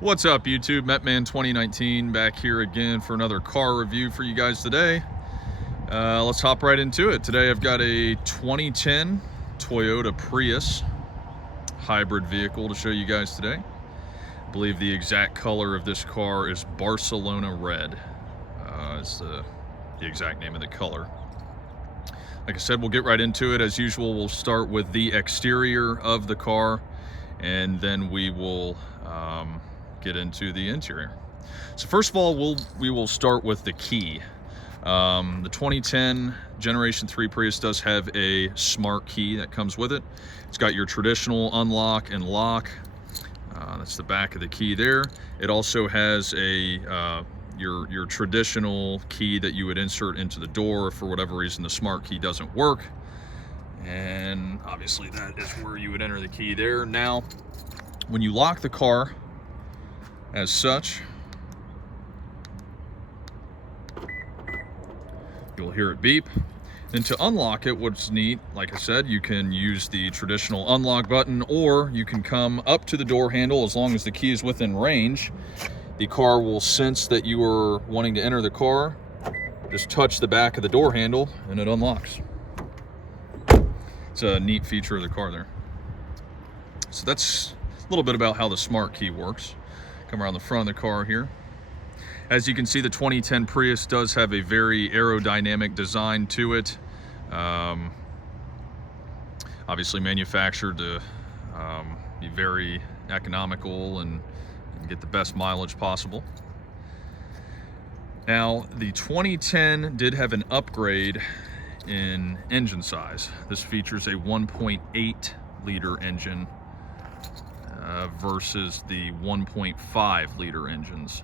What's up, YouTube? Metman 2019 back here again for another car review for you guys today. Let's hop right into it. Today I've got a 2010 Toyota Prius hybrid vehicle to show you guys today. I believe the exact color of this car is Barcelona Red. It's the exact name of the color. Like I said, we'll get right into it. As usual, we'll start with the exterior of the car, and then we will get into the interior. So first of all, we will start with the key. The 2010 Generation 3 Prius does have a smart key that comes with it. It's got your traditional unlock and lock. That's the back of the key there. It also has a your traditional key that you would insert into the door if for whatever reason the smart key doesn't work. And obviously that is where you would enter the key there. Now, when you lock the car as such, you'll hear it beep. And to unlock it, what's neat, like I said, you can use the traditional unlock button, or you can come up to the door handle. As long as the key is within range, the car will sense that you are wanting to enter the car. Just touch the back of the door handle and it unlocks. It's a neat feature of the car there. So that's a little bit about how the smart key works. Come around the front of the car here. As you can see, the 2010 Prius does have a very aerodynamic design to it. Obviously manufactured to be very economical and get the best mileage possible. Now, the 2010 did have an upgrade in engine size. This features a 1.8 liter engine versus the 1.5 liter engines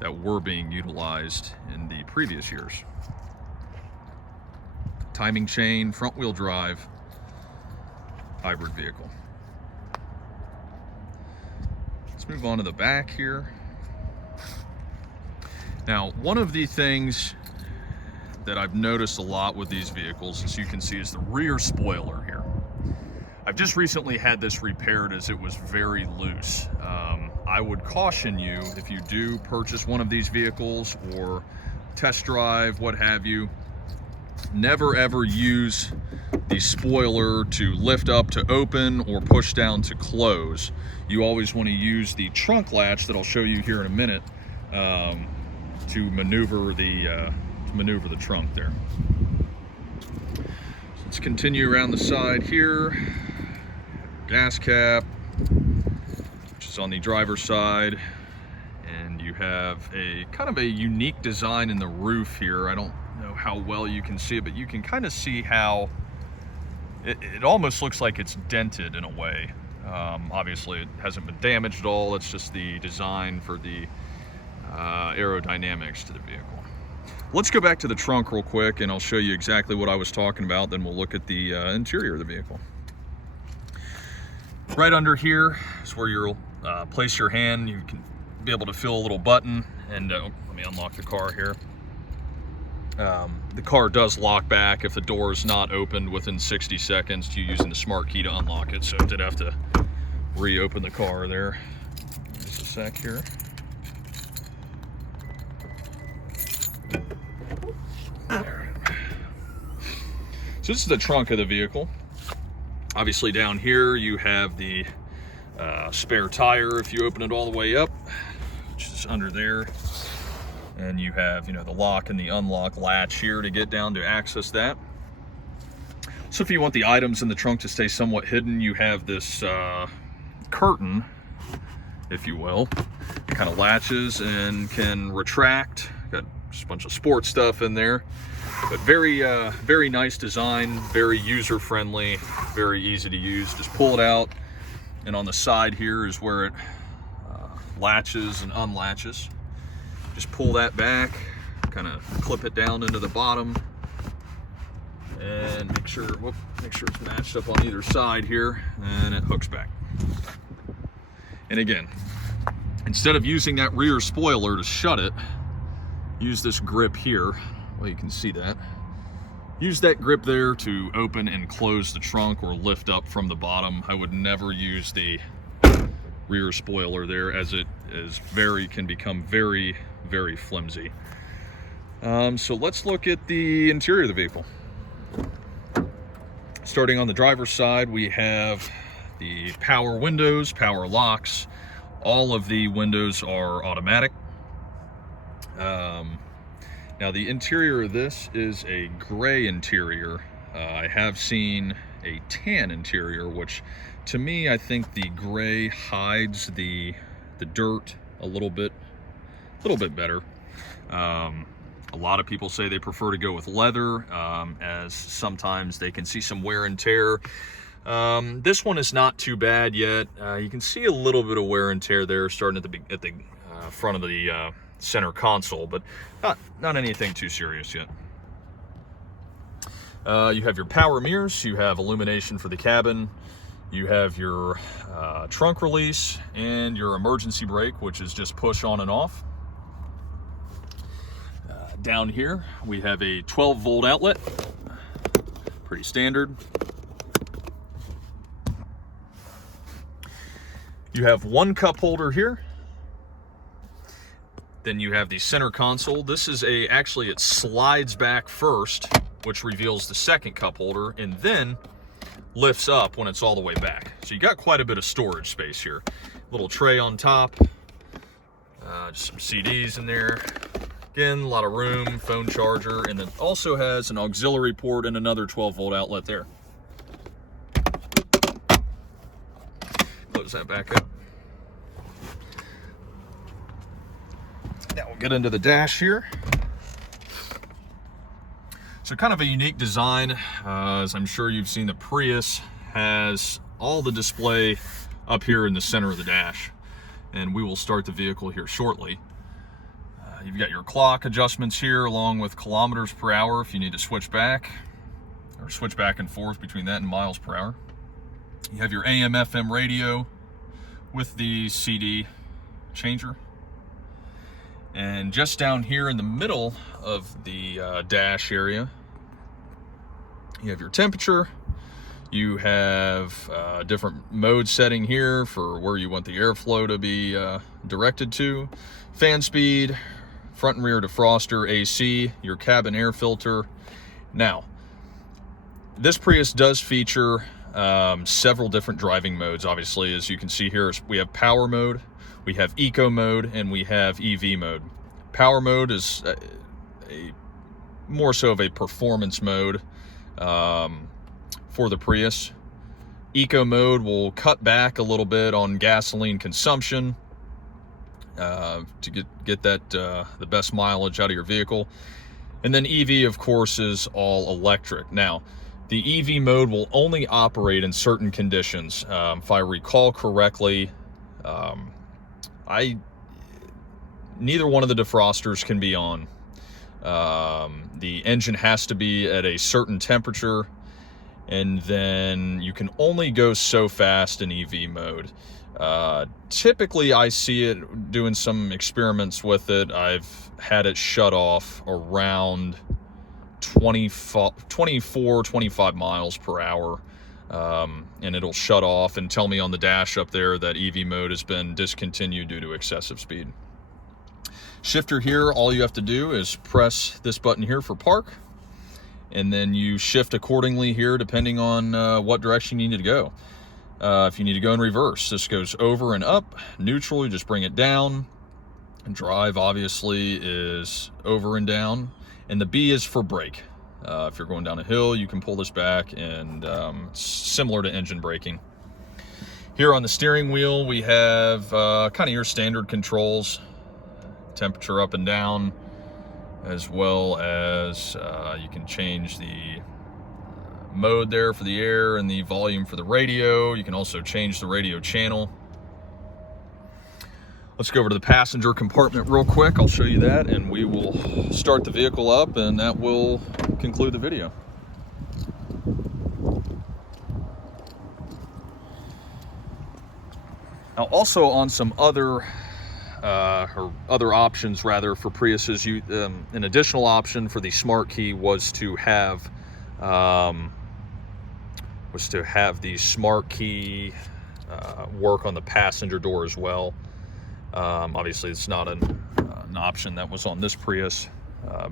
that were being utilized in the previous years. Timing chain, front wheel drive, hybrid vehicle. Let's move on to the back here. Now, one of the things that I've noticed a lot with these vehicles, as you can see, is the rear spoiler here. I've just recently had this repaired as it was very loose. I would caution you, if you do purchase one of these vehicles or test drive, what have you, never ever use the spoiler to lift up to open or push down to close. You always want to use the trunk latch that I'll show you here in a minute to maneuver the trunk there. So let's continue around the side here. Gas cap, which is on the driver's side, and you have a kind of a unique design in the roof here. I don't know how well you can see it, but you can kind of see how it almost looks like it's dented in a way. Obviously it hasn't been damaged at all. It's just the design for the aerodynamics to the vehicle. Let's go back to the trunk real quick and I'll show you exactly what I was talking about. Then we'll look at the interior of the vehicle. Right under here is where you'll place your hand. You can be able to feel a little button, and let me unlock the car here. The car does lock back if the door is not opened within 60 seconds to using the smart key to unlock it. So I did have to reopen the car there. Just a sec here. So this is the trunk of the vehicle. Obviously down here you have the spare tire if you open it all the way up, which is under there. And you have, the lock and the unlock latch here to get down to access that. So if you want the items in the trunk to stay somewhat hidden, you have this curtain, if you will. It kind of latches and can retract. Got just a bunch of sports stuff in there. But very nice design, very user-friendly, very easy to use. Just pull it out, and on the side here is where it latches and unlatches. Just pull that back, kind of clip it down into the bottom, and make sure it's matched up on either side here, and it hooks back. And again, instead of using that rear spoiler to shut it, use this grip here. Well, you can see that. Use that grip there to open and close the trunk or lift up from the bottom. I would never use the rear spoiler there, as it is can become very, very flimsy. So let's look at the interior of the vehicle. Starting on the driver's side, we have the power windows, power locks. All of the windows are automatic. Now the interior of this is a gray interior. I have seen a tan interior, which to me, I think the gray hides the dirt a little bit better. A lot of people say they prefer to go with leather, as sometimes they can see some wear and tear. This one is not too bad yet. You can see a little bit of wear and tear there starting at the front of the center console, but not anything too serious yet. You have your power mirrors, you have illumination for the cabin, you have your trunk release and your emergency brake, which is just push on and off. Down here we have a 12-volt outlet, pretty standard. You have one cup holder here. Then you have the center console. This is actually it slides back first, which reveals the second cup holder, and then lifts up when it's all the way back. So you got quite a bit of storage space here. Little tray on top, just some CDs in there. Again, a lot of room, phone charger, and then also has an auxiliary port and another 12-volt outlet there. Close that back up. Now we'll get into the dash here. So kind of a unique design, as I'm sure you've seen, the Prius has all the display up here in the center of the dash, and we will start the vehicle here shortly. You've got your clock adjustments here, along with kilometers per hour if you need to switch back, or switch back and forth between that and miles per hour. You have your AM FM radio with the CD changer. And just down here in the middle of the dash area, you have your temperature. You have a different mode setting here for where you want the airflow to be directed to. Fan speed, front and rear defroster, AC, your cabin air filter. Now, this Prius does feature several different driving modes. Obviously, as you can see here, we have power mode, we have eco mode, and we have EV mode. Power mode is more so of a performance mode for the Prius. Eco mode will cut back a little bit on gasoline consumption to get that the best mileage out of your vehicle. And then EV, of course, is all electric. Now, the EV mode will only operate in certain conditions. If I recall correctly, neither one of the defrosters can be on. The engine has to be at a certain temperature, and then you can only go so fast in EV mode. Typically, I see it doing some experiments with it. I've had it shut off around 24, 25 miles per hour. And it'll shut off and tell me on the dash up there that EV mode has been discontinued due to excessive speed. Shifter here, all you have to do is press this button here for park, and then you shift accordingly here depending on what direction you need to go. If you need to go in reverse, this goes over and up. Neutral, you just bring it down. And drive, obviously, is over and down. And the B is for brake. If you're going down a hill, you can pull this back, and it's similar to engine braking. Here on the steering wheel, we have kind of your standard controls. Temperature up and down, as well as you can change the mode there for the air and the volume for the radio. You can also change the radio channel. Let's go over to the passenger compartment real quick. I'll show you that, and we will start the vehicle up, and that will conclude the video. Now, also on some other options rather for Priuses, an additional option for the smart key was to have the smart key work on the passenger door as well. Obviously, it's not an option that was on this Prius,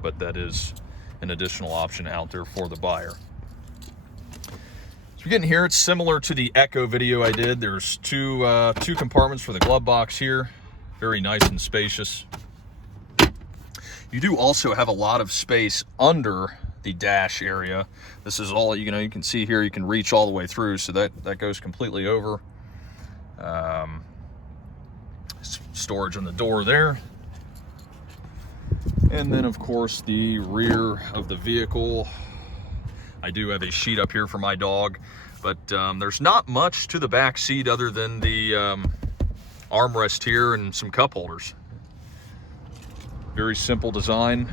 but that is an additional option out there for the buyer. So we get in here, it's similar to the Echo video I did. There's two compartments for the glove box here. Very nice and spacious. You do also have a lot of space under the dash area. This is all, you can see here, you can reach all the way through, so that goes completely over. Storage on the door there. And then of course the rear of the vehicle. I do have a sheet up here for my dog, but there's not much to the back seat other than the armrest here and some cup holders. Very simple design.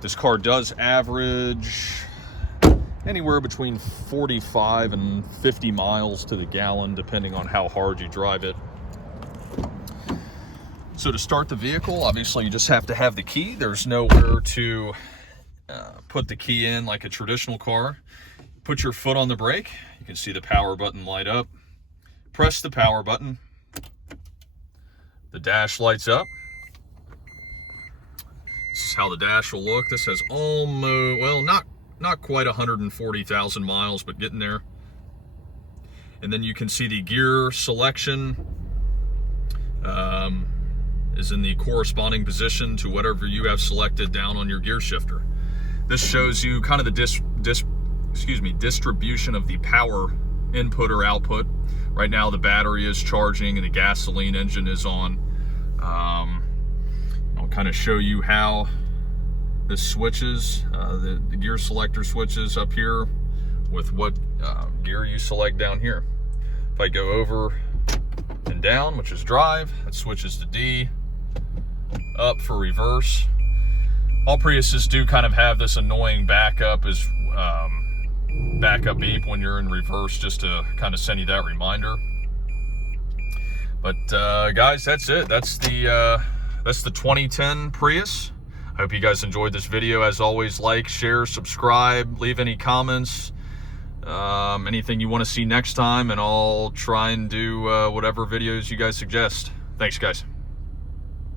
This car does average anywhere between 45 and 50 miles to the gallon, depending on how hard you drive it. So to start the vehicle, obviously you just have to have the key. There's nowhere to put the key in like a traditional car. Put your foot on the brake. You can see the power button light up. Press the power button. The dash lights up. This is how the dash will look. This has almost, well, not quite 140,000 miles, but getting there. And then you can see the gear selection is in the corresponding position to whatever you have selected down on your gear shifter. This shows you kind of the distribution of the power input or output. Right now the battery is charging and the gasoline engine is on. I'll kind of show you how this switches, the gear selector switches up here with what gear you select down here. If I go over and down, which is drive, it switches to D. Up for reverse. All Priuses do kind of have this annoying backup beep when you're in reverse, just to kind of send you that reminder. But guys, that's it. That's the 2010 Prius. I hope you guys enjoyed this video. As always, like, share, subscribe, leave any comments, anything you want to see next time, and I'll try and do whatever videos you guys suggest. Thanks, guys.